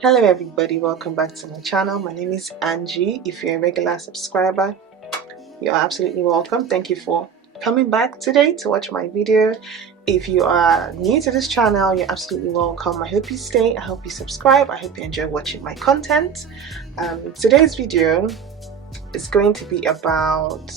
Hello everybody, welcome back to my channel. My name is Angie. If you're a regular subscriber, you're absolutely welcome. Thank you for coming back today to watch my video. If you are new to this channel, you're absolutely welcome. I hope you stay, I hope you subscribe, I hope you enjoy watching my content. Today's video is going to be about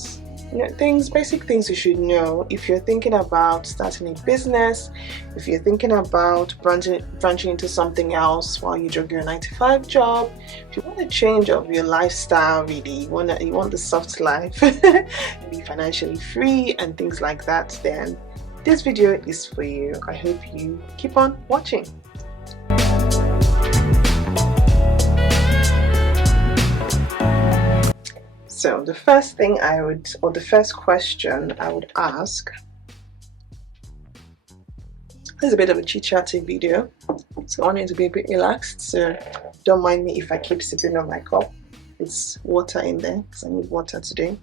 basic things you should know if you're thinking about starting a business, if you're thinking about branching into something else while you do your 9-to-5 job, if you want a change of your lifestyle, really, you want the soft life, be financially free and things like that, then this video is for you. I hope you keep on watching. So the first question I would ask, this is a bit of a chit-chatting video, so I want it to be a bit relaxed, so don't mind me if I keep sipping on my cup. It's water in there because I need water today.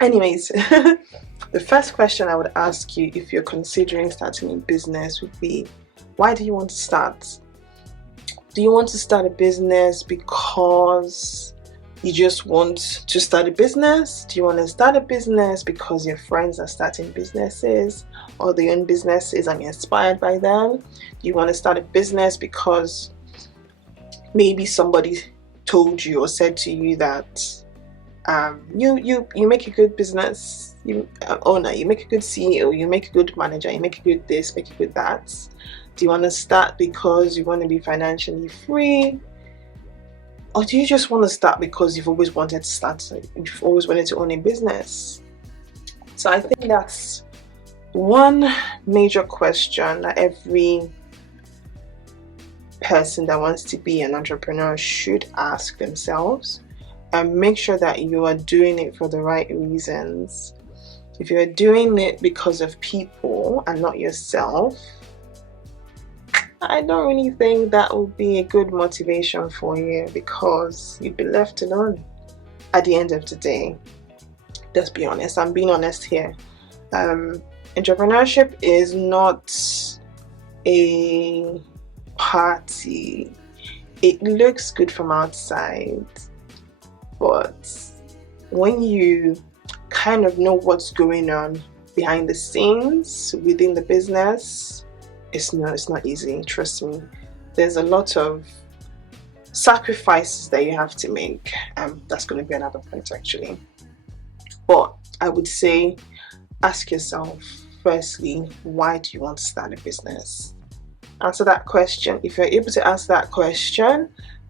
Anyways, the first question I would ask you if you're considering starting a business would be, why do you want to start? Do you want to start a business because you just want to start a business? Do you want to start a business because your friends are starting businesses or they own businesses and you're inspired by them? Do you want to start a business because maybe somebody told you or said to you that you make a good business owner, you make a good CEO, you make a good manager, you make a good this, make a good that? Do you want to start because you want to be financially free? Or do you just want to start because you've always wanted to start, you've always wanted to own a business? So I think that's one major question that every person that wants to be an entrepreneur should ask themselves, and make sure that you are doing it for the right reasons. If you're doing it because of people and not yourself, I don't really think that would be a good motivation for you, because you'd be left alone at the end of the day. Let's be honest, I'm being honest here. Entrepreneurship is not a party. It looks good from outside, but when you kind of know what's going on behind the scenes within the business, it's not easy, trust me. There's a lot of sacrifices that you have to make. That's going to be another point actually. But I would say, ask yourself firstly, why do you want to start a business? Answer that question. If you're able to answer that question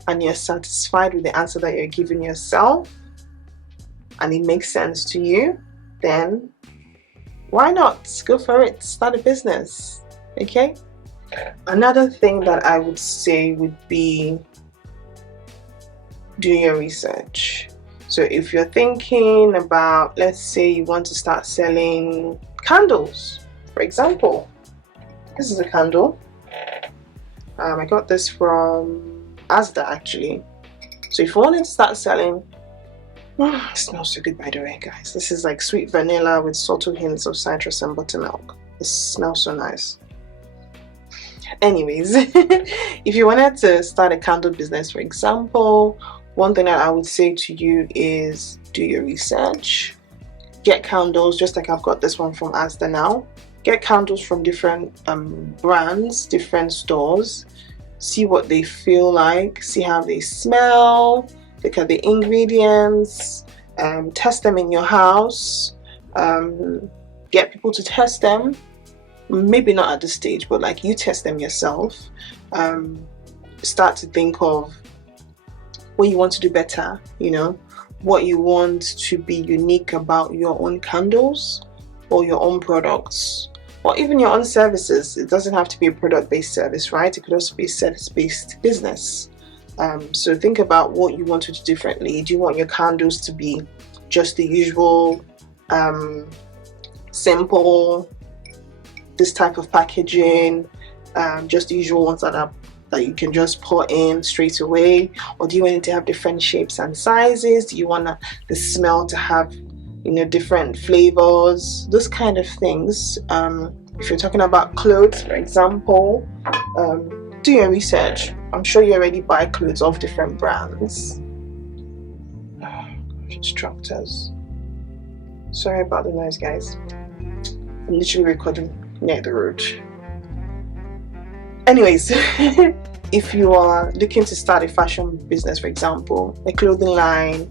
and you're satisfied with the answer that you're giving yourself and it makes sense to you, then why not go for it? Start a business. Okay. Another thing that I would say would be do your research. So if you're thinking about, let's say you want to start selling candles, for example. This is a candle. I got this from Asda actually. So if you wanted to start selling, it smells so good by the way, guys. This is like sweet vanilla with subtle hints of citrus and buttermilk. It smells so nice. Anyways, if you wanted to start a candle business, for example, one thing that I would say to you is do your research. Get candles, just like I've got this one from Asda now. Get candles from different brands, different stores. See what they feel like, see how they smell, look at the ingredients, test them in your house, get people to test them. Maybe not at this stage, but like you test them yourself. Start to think of what you want to do better, what you want to be unique about your own candles or your own products, or even your own services. It doesn't have to be a product-based service, right? It could also be a service-based business. So think about what you want to do differently. Do you want your candles to be just the usual simple, this type of packaging, just the usual ones that you can just pour in straight away? Or do you want it to have different shapes and sizes? Do you want the smell to have different flavors? Those kind of things If you're talking about clothes, for example, do your research. I'm sure you already buy clothes of different brands. Instructors. Sorry about the noise, guys. I'm literally recording near the road. Anyways, if you are looking to start a fashion business, for example, a clothing line,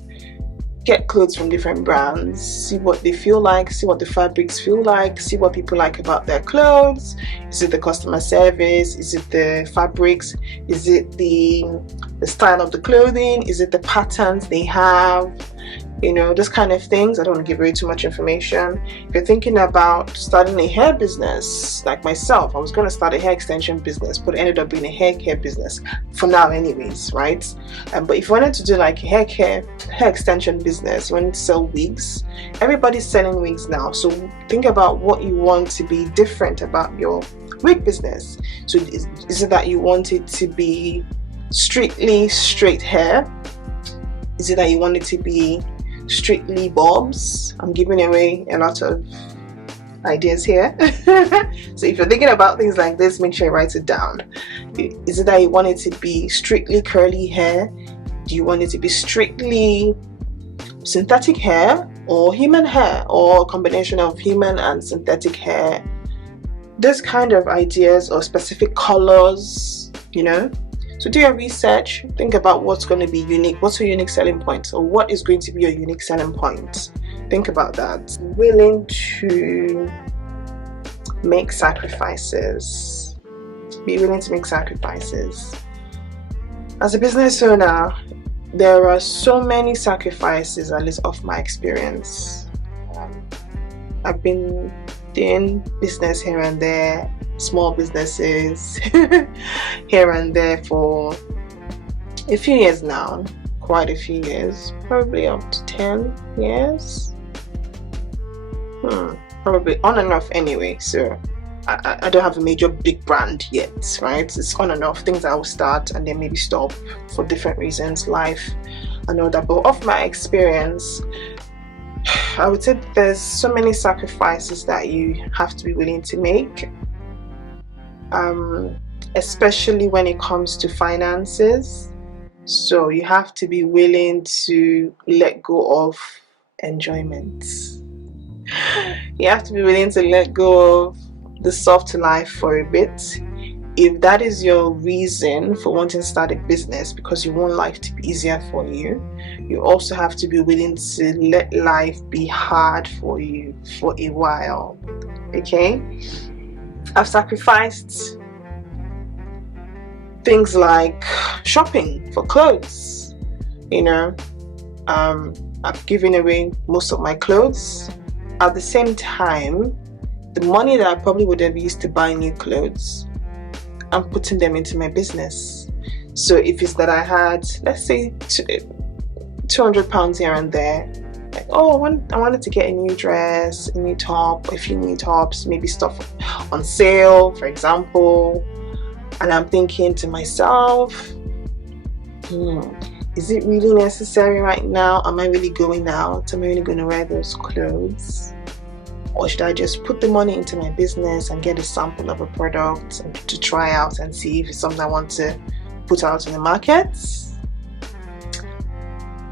get clothes from different brands, see what they feel like, see what the fabrics feel like, see what people like about their clothes. Is it the customer service? Is it the fabrics? Is it the style of the clothing? Is it the patterns they have? You know, this kind of things. I don't want to give away too much information. If you're thinking about starting a hair business, like myself, I was going to start a hair extension business, but it ended up being a hair care business for now anyways, right? But if you wanted to do like a hair extension business, you want to sell wigs, everybody's selling wigs now. So think about what you want to be different about your wig business. So is it that you want it to be strictly straight hair? Is it that you want it to be strictly bobs? I'm giving away a lot of ideas here. So if you're thinking about things like this, make sure you write it down. Is it that you want it to be strictly curly hair? Do you want it to be strictly synthetic hair, or human hair, or a combination of human and synthetic hair? This kind of ideas, or specific colors, you know. So do your research, think about what's going to be unique, what's your unique selling point, or what is going to be your unique selling point. Think about that. Willing to make sacrifices. Be willing to make sacrifices. As a business owner, there are so many sacrifices, at least of my experience. I've been doing business here and there, small businesses here and there for a few years now, quite a few years, probably up to 10 years, probably on and off anyway. So I don't have a major big brand yet, right? It's on and off, things I will start and then maybe stop for different reasons, life and all that. But of my experience, I would say there's so many sacrifices that you have to be willing to make, especially when it comes to finances. So you have to be willing to let go of enjoyment. You have to be willing to let go of the soft life for a bit. If that is your reason for wanting to start a business, because you want life to be easier for you, you also have to be willing to let life be hard for you for a while. Okay? I've sacrificed things like shopping for clothes. You know, I've given away most of my clothes. At the same time, the money that I probably would have used to buy new clothes, I'm putting them into my business. So if it's that I had, let's say, £200 here and there, like, oh, I wanted to get a new dress, a new top, a few new tops, maybe stuff on sale, for example, and I'm thinking to myself, is it really necessary right now? Am I really going out? Am I really going to wear those clothes? Or should I just put the money into my business and get a sample of a product to try out and see if it's something I want to put out in the market?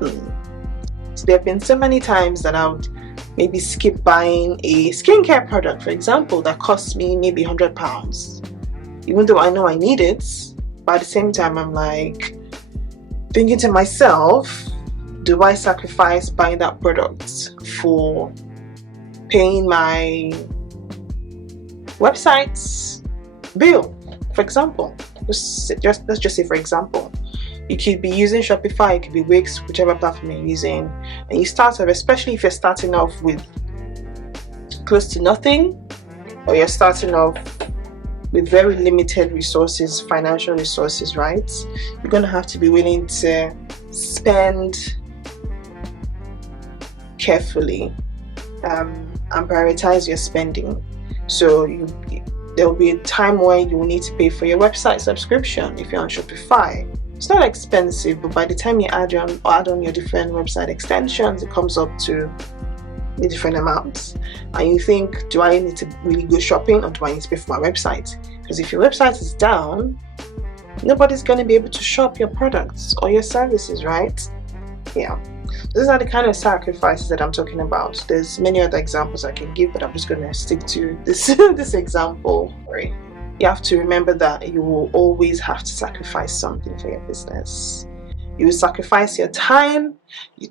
So there have been so many times that I would maybe skip buying a skincare product, for example, that costs me maybe £100, even though I know I need it. But at the same time, I'm like thinking to myself, do I sacrifice buying that product for paying my website's bill, for example? Let's just say, for example, you could be using Shopify, it could be Wix, whichever platform you're using, and you start off, especially if you're starting off with close to nothing, or you're starting off with very limited resources, financial resources, right? You're going to have to be willing to spend carefully and prioritize your spending. So there will be a time where you will need to pay for your website subscription if you're on Shopify. It's not expensive, but by the time you add on your different website extensions, it comes up to the different amounts, and you think, do I need to really go shopping, or do I need to pay for my website? Because if your website is down, nobody's going to be able to shop your products or your services, right? Yeah. These are the kind of sacrifices that I'm talking about. There's many other examples I can give, but I'm just going to stick to this this example. Right? You have to remember that you will always have to sacrifice something for your business. You will sacrifice your time.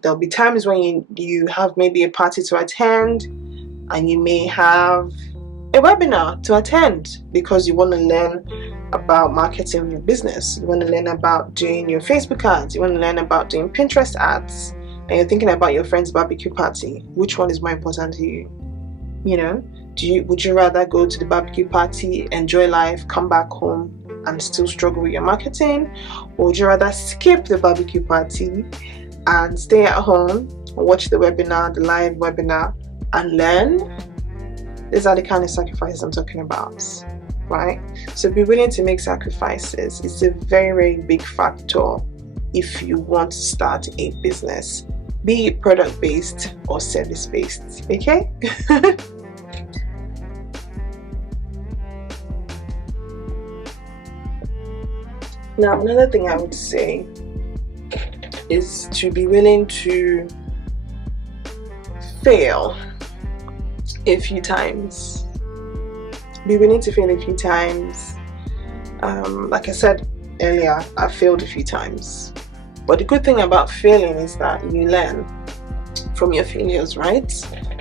There'll be times when you have maybe a party to attend, and you may have a webinar to attend because you want to learn about marketing your business. You want to learn about doing your Facebook ads. You want to learn about doing Pinterest ads. And you're thinking about your friend's barbecue party. Which one is more important to you? You know, would you rather go to the barbecue party, enjoy life, come back home and still struggle with your marketing? Or would you rather skip the barbecue party and stay at home, watch the webinar, the live webinar, and learn? These are the kind of sacrifices I'm talking about, right? So be willing to make sacrifices. It's a very, very big factor if you want to start a business, be it product-based or service-based, okay? Now, another thing I would say is to be willing to fail a few times. Be willing to fail a few times. Like I said earlier, I've failed a few times. But the good thing about failing is that you learn from your failures, right?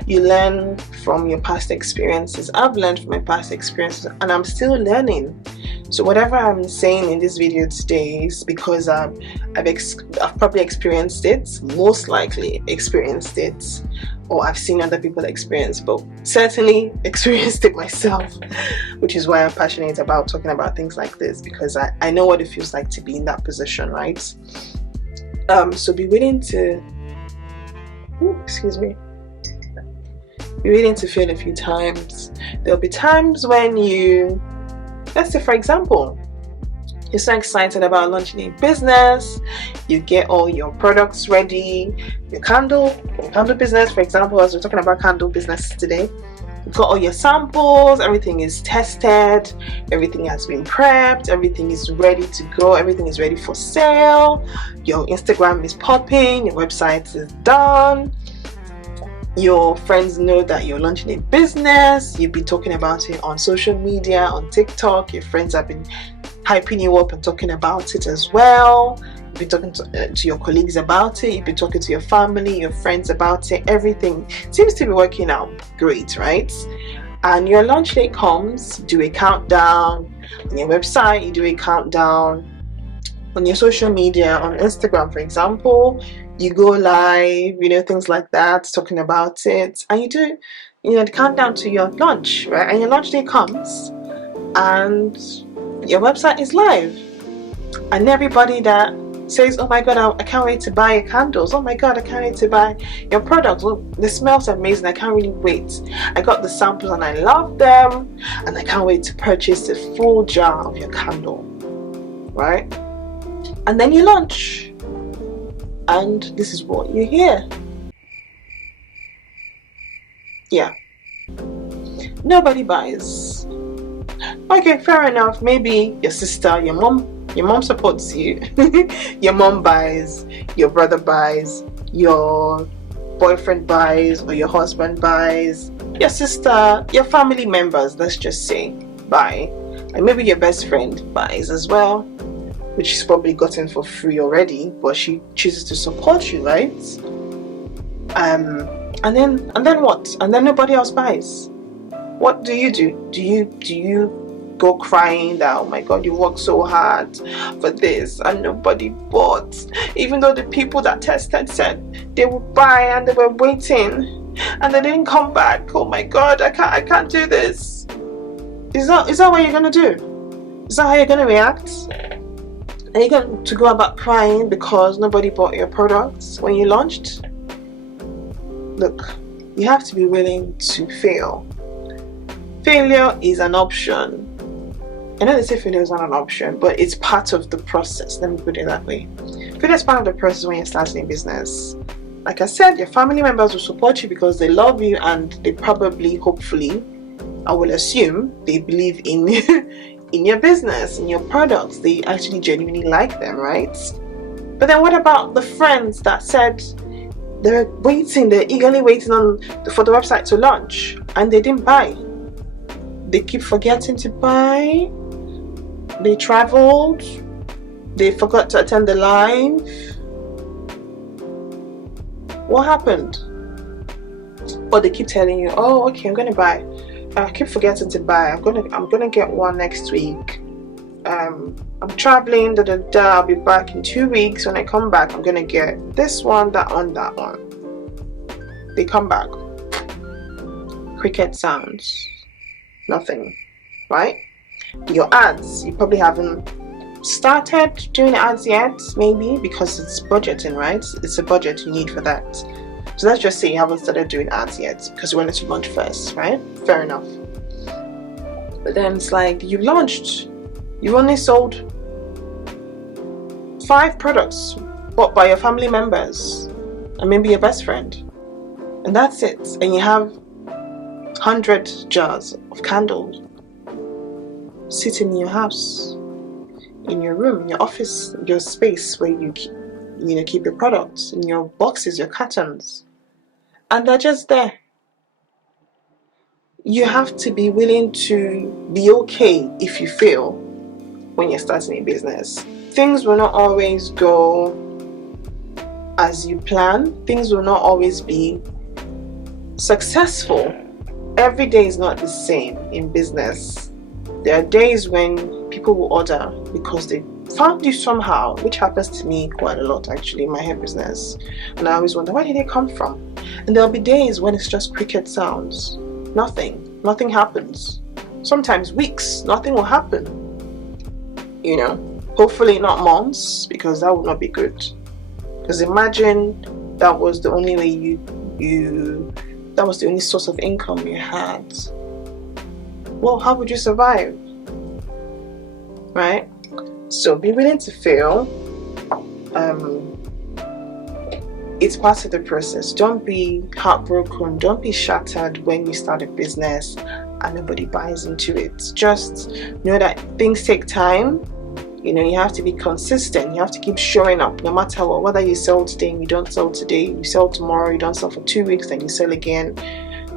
You learn from your past experiences. I've learned from my past experiences, and I'm still learning. So whatever I'm saying in this video today is because I've probably experienced it, most likely experienced it, or I've seen other people experience, but certainly experienced it myself, which is why I'm passionate about talking about things like this, because I know what it feels like to be in that position, right? So be willing to, be willing to fail a few times. There'll be times when let's say for example, you're so excited about launching a business, you get all your products ready, your candle business, for example, as we're talking about candle business today, you've got all your samples, everything is tested, everything has been prepped, everything is ready to go, everything is ready for sale, your Instagram is popping, your website is done, your friends know that you're launching a business, you've been talking about it on social media, on TikTok, your friends have been hyping you up and talking about it as well. You've been talking to your colleagues about it, you've been talking to your family, your friends about it, everything seems to be working out great, right? And your launch day comes, you do a countdown on your website, you do a countdown on your social media, on Instagram for example, you go live, things like that, talking about it, and you do, the countdown to your launch, right? And your launch day comes, and your website is live, and everybody that says, oh my god, I can't wait to buy your candles, oh my god, I can't wait to buy your products, well, the smells amazing, I can't really wait, I got the samples and I love them, and I can't wait to purchase a full jar of your candle, right? And then you launch, and this is what you hear. Yeah, nobody buys. Okay, fair enough. Maybe your sister, your mom supports you. Your mom buys, your brother buys, your boyfriend buys, or your husband buys, your sister, your family members, let's just say, buy. And maybe your best friend buys as well, which she's probably gotten for free already, but she chooses to support you, right? And then what? And then nobody else buys. What do you do? Do you go crying that, oh my god, you worked so hard for this and nobody bought, even though the people that tested said they would buy and they were waiting and they didn't come back? Oh my god, I can't do this. Is that what you're gonna do? Is that how you're gonna react? Are you going to go about crying because nobody bought your products when you launched? Look, you have to be willing to fail. Failure is an option. I know they say failure is not an option, but it's part of the process. Let me put it that way. Failure is part of the process when you're starting a business. like I said, your family members will support you because they love you, and they probably, hopefully, I will assume, they believe in in your business, in your products. They actually genuinely like them, right? But then what about the friends that said they're eagerly waiting for the website to launch, and they didn't buy? They keep forgetting to buy. They traveled. They forgot to attend the live. What happened? Or they keep telling you, oh, okay, I'm gonna buy. I keep forgetting to buy. I'm gonna get one next week. I'm traveling, I'll be back in 2 weeks. When I come back, I'm gonna get this one, that one, that one. They come back. Cricket sounds. Nothing. Right? Your ads, you probably haven't started doing ads yet, maybe because it's budgeting, right? It's a budget you need for that. So let's just say you haven't started doing ads yet because you wanted to launch first, right? Fair enough. But then it's like you've launched. You've only sold 5 products bought by your family members and maybe your best friend. And that's it. And you have 100 jars of candles sitting in your house, in your room, in your office, your space where you keep your products, in your boxes, your cartons. And they're just there. You have to be willing to be okay if you fail when you're starting a business. Things will not always go as you plan. Things will not always be successful. Every day is not the same in business. There are days when people will order because they found you somehow, which happens to me quite a lot actually in my hair business. And I always wonder, where did they come from? And there'll be days when it's just cricket sounds. Nothing happens. Sometimes weeks, nothing will happen. Hopefully not months, because that would not be good. Because imagine that was the only way that was the only source of income you had. Well, how would you survive? Right? So be willing to fail. It's part of the process. Don't be heartbroken. Don't be shattered when you start a business and nobody buys into it. Just know that things take time. You have to be consistent. You have to keep showing up no matter what. Whether you sell today and you don't sell today, you sell tomorrow, you don't sell for 2 weeks, then you sell again.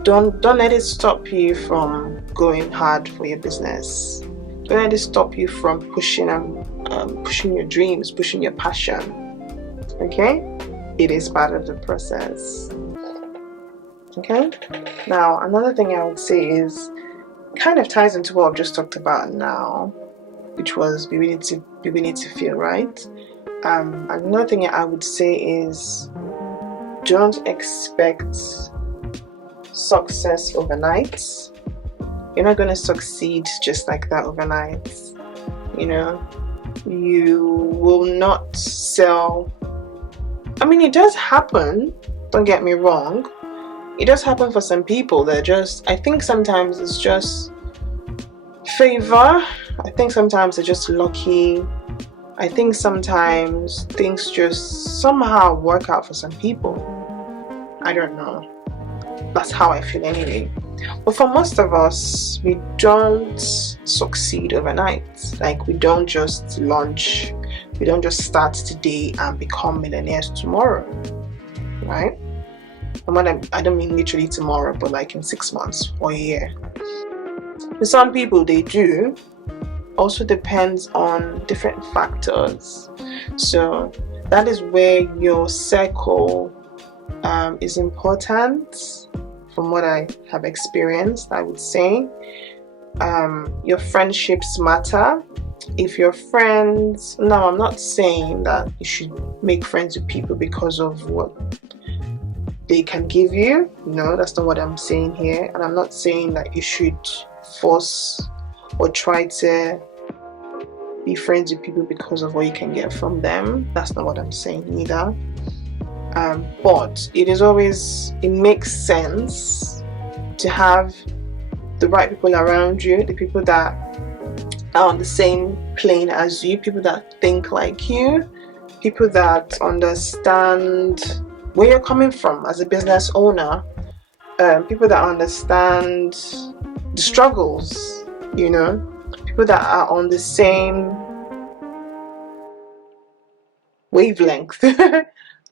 Don't let it stop you from going hard for your business. Don't let it stop you from pushing your dreams, pushing your passion. Okay? It is part of the process. Okay? Now, another thing I would say is kind of ties into what I've just talked about now, which was we need to feel, right? Another thing I would say is don't expect success overnight. You're not going to succeed just like that overnight. You will not sell. I mean, it does happen, don't get me wrong. It does happen for some people. I think sometimes it's just favor. I think sometimes they're just lucky. I think sometimes things just somehow work out for some people. I don't know. That's how I feel anyway. But for most of us, we don't succeed overnight. Like, we don't just launch. We don't just start today and become millionaires tomorrow, right? I don't mean literally tomorrow, but like in 6 months or a year. For some people, they do. Also depends on different factors. So that is where your circle is important. From what I have experienced, I would say your friendships matter. If your friends, now I'm not saying that you should make friends with people because of what they can give you. No, that's not what I'm saying here. And I'm not saying that you should force or try to be friends with people because of what you can get from them. That's not what I'm saying either. But it makes sense to have the right people around you, the people that are on the same plane as you, people that think like you, people that understand where you're coming from as a business owner, people that understand the struggles, people that are on the same wavelength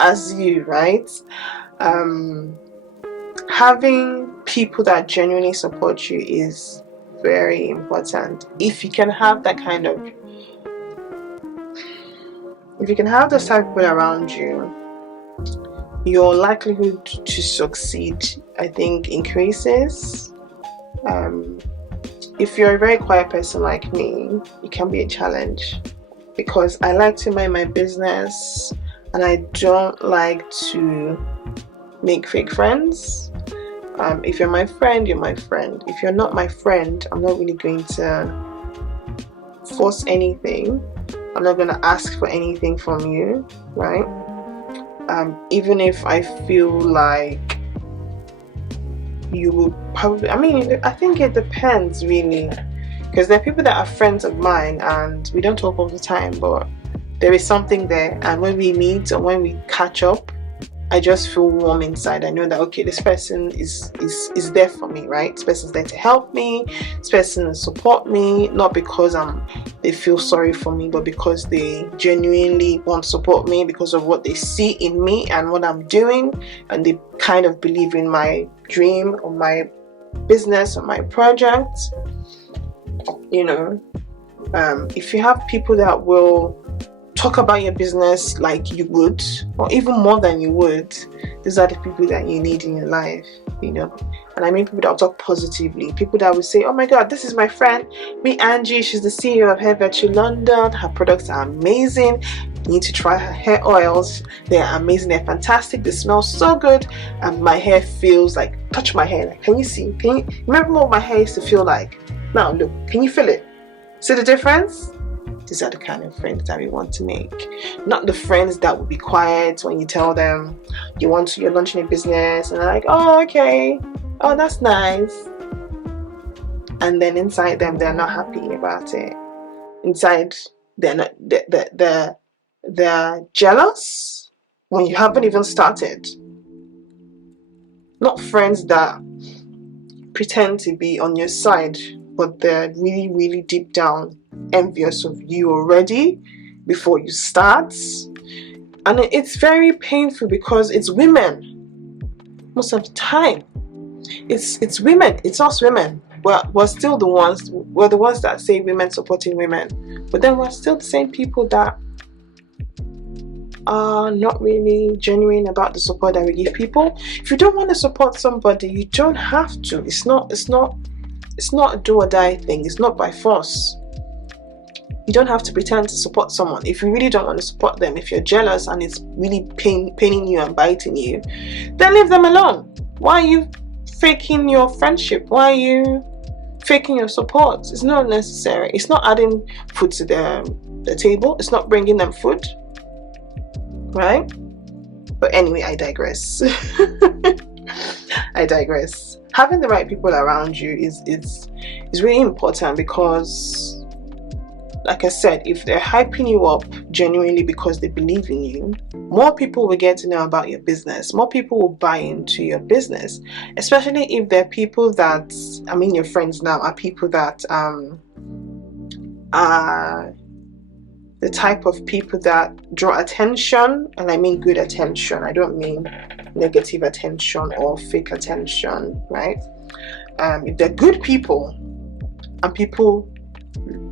as you, right? Having people that genuinely support you is very important. If you can have those type of people around you, your likelihood to succeed, I think, increases. If you're a very quiet person like me, it can be a challenge, because I like to mind my business and I don't like to make fake friends. If you're my friend, you're my friend. If you're not my friend, I'm not really going to force anything. I'm not going to ask for anything from you, right? Even if I feel like you will probably, I think it depends really, because there are people that are friends of mine and we don't talk all the time, but there is something there, and when we meet or when we catch up, I just feel warm inside. I know that, okay, this person is there for me, right? This person's there to help me. This person support me, not because they feel sorry for me, but because they genuinely want to support me because of what they see in me and what I'm doing, and they kind of believe in my dream or my business or my project. If you have people that will talk about your business like you would, or even more than you would, these are the people that you need in your life, and I mean people that will talk positively, people that will say, oh my god, this is my friend, meet Angie, she's the CEO of Hair Virtue London, her products are amazing, you need to try her hair oils, they're amazing, they're fantastic, they smell so good, and my hair feels like, touch my hair, like, can you remember what my hair used to feel like? Now look, can you feel it? See the difference? These are the kind of friends that we want to make. Not the friends that will be quiet when you tell them you're launching a business and they're like, oh, okay, oh, that's nice. And then inside them, they're not happy about it. Inside, they're jealous when you haven't even started. Not friends that pretend to be on your side, but they're really, really deep down envious of you already before you start. And it's very painful because it's women most of the time. It's women, it's us women. We're still the ones that say women supporting women, but then we're still the same people that are not really genuine about the support that we give people. If you don't want to support somebody, you don't have to. It's not a do or die thing. It's not by force. You don't have to pretend to support someone. If you really don't want to support them, if you're jealous and it's really paining you and biting you, then leave them alone. Why are you faking your friendship? Why are you faking your support? It's not necessary. It's not adding food to the table. It's not bringing them food, right? But anyway, I digress. Having the right people around you is really important, because like I said, if they're hyping you up genuinely because they believe in you, more people will get to know about your business. More people will buy into your business, especially if they're people that, your friends now are people that are the type of people that draw attention, and I mean good attention. I don't mean negative attention or fake attention, right? If they're good people and people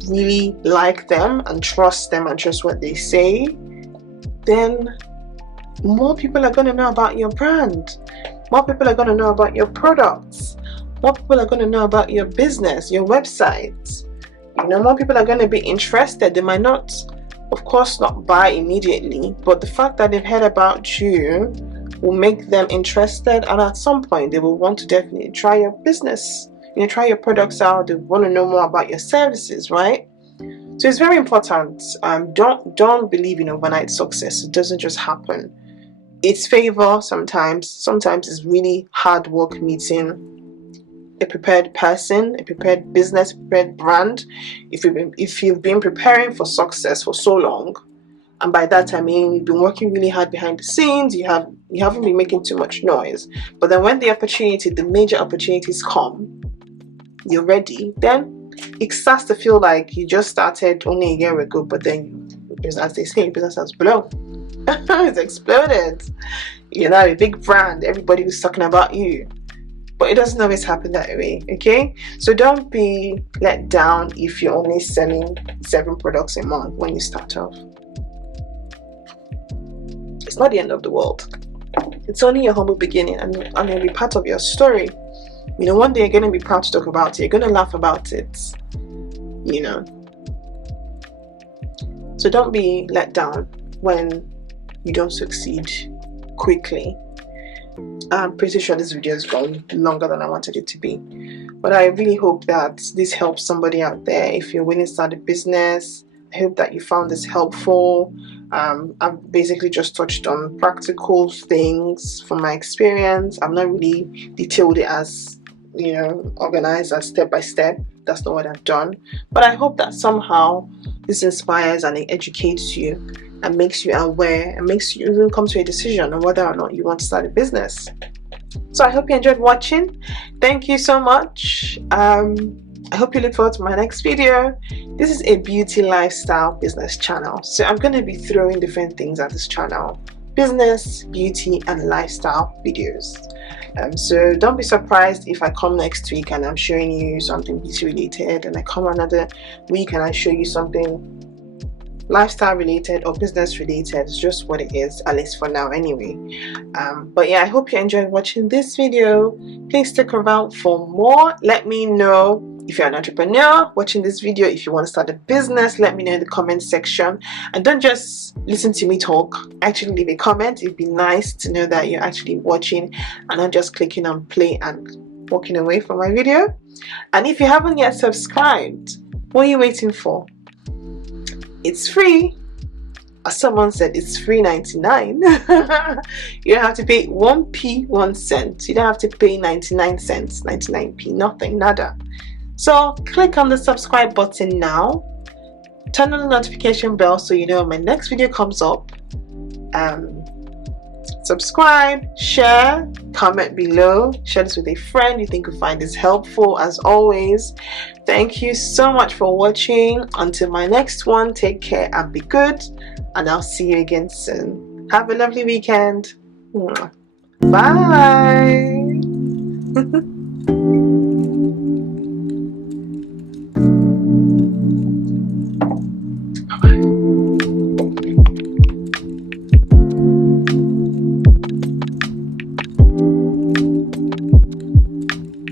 really like them and trust what they say, then more people are going to know about your brand. More people are going to know about your products. More people are going to know about your business, your website. More people are going to be interested. They might not, of course, not buy immediately, but the fact that they've heard about you will make them interested, and at some point they will want to definitely try your business. Try your products out. They want to know more about your services, right? So it's very important. Don't believe in overnight success. It doesn't just happen. It's favor sometimes. Sometimes it's really hard work meeting a prepared person, a prepared business, a prepared brand. If you've been preparing for success for so long, and by that I mean you've been working really hard behind the scenes, you haven't been making too much noise, but then when the major opportunities come, you're ready. Then it starts to feel like you just started only a year ago, but then, as they say, business has blown. It's exploded. You're now a big brand, everybody was talking about you. But it doesn't always happen that way, okay? So don't be let down if you're only selling 7 products a month when you start off. It's not the end of the world. It's only your humble beginning, and it'll be part of your story. You know, one day you're going to be proud to talk about it. You're going to laugh about it, you know. So don't be let down when you don't succeed quickly. I'm pretty sure this video has gone longer than I wanted it to be, but I really hope that this helps somebody out there. If you're willing to start a business, I hope that you found this helpful. I've basically just touched on practical things from my experience. I've not really detailed it as, you know, organized as step by step. That's not what I've done, but I hope that somehow this inspires and it educates you and makes you aware and makes you even come to a decision on whether or not you want to start a business. So I hope you enjoyed watching. Thank you so much. I hope you look forward to my next video. This is a beauty lifestyle business channel, so I'm going to be throwing different things at this channel: business, beauty, and lifestyle videos. So don't be surprised if I come next week and I'm showing you something beauty related, and I come another week and I show you something lifestyle related or business related. It's just what it is, at least for now anyway. But yeah, I hope you enjoyed watching this video. Please stick around for more. Let me know if you're an entrepreneur watching this video. If you want to start a business, let me know in the comment section. And don't just listen to me talk, actually leave a comment. It'd be nice to know that you're actually watching and not just clicking on play and walking away from my video. And if you haven't yet subscribed, what are you waiting for? It's free. As someone said, it's free 99. You don't have to pay 1p 1 cent. You don't have to pay 99 cents, 99p, nothing, nada. So click on the subscribe button now. Turn on the notification bell so you know when my next video comes up. Subscribe, share, comment below, share this with a friend you think will find this helpful. As always, thank you so much for watching. Until my next one, take care and be good, and I'll see you again soon. Have a lovely weekend. Bye.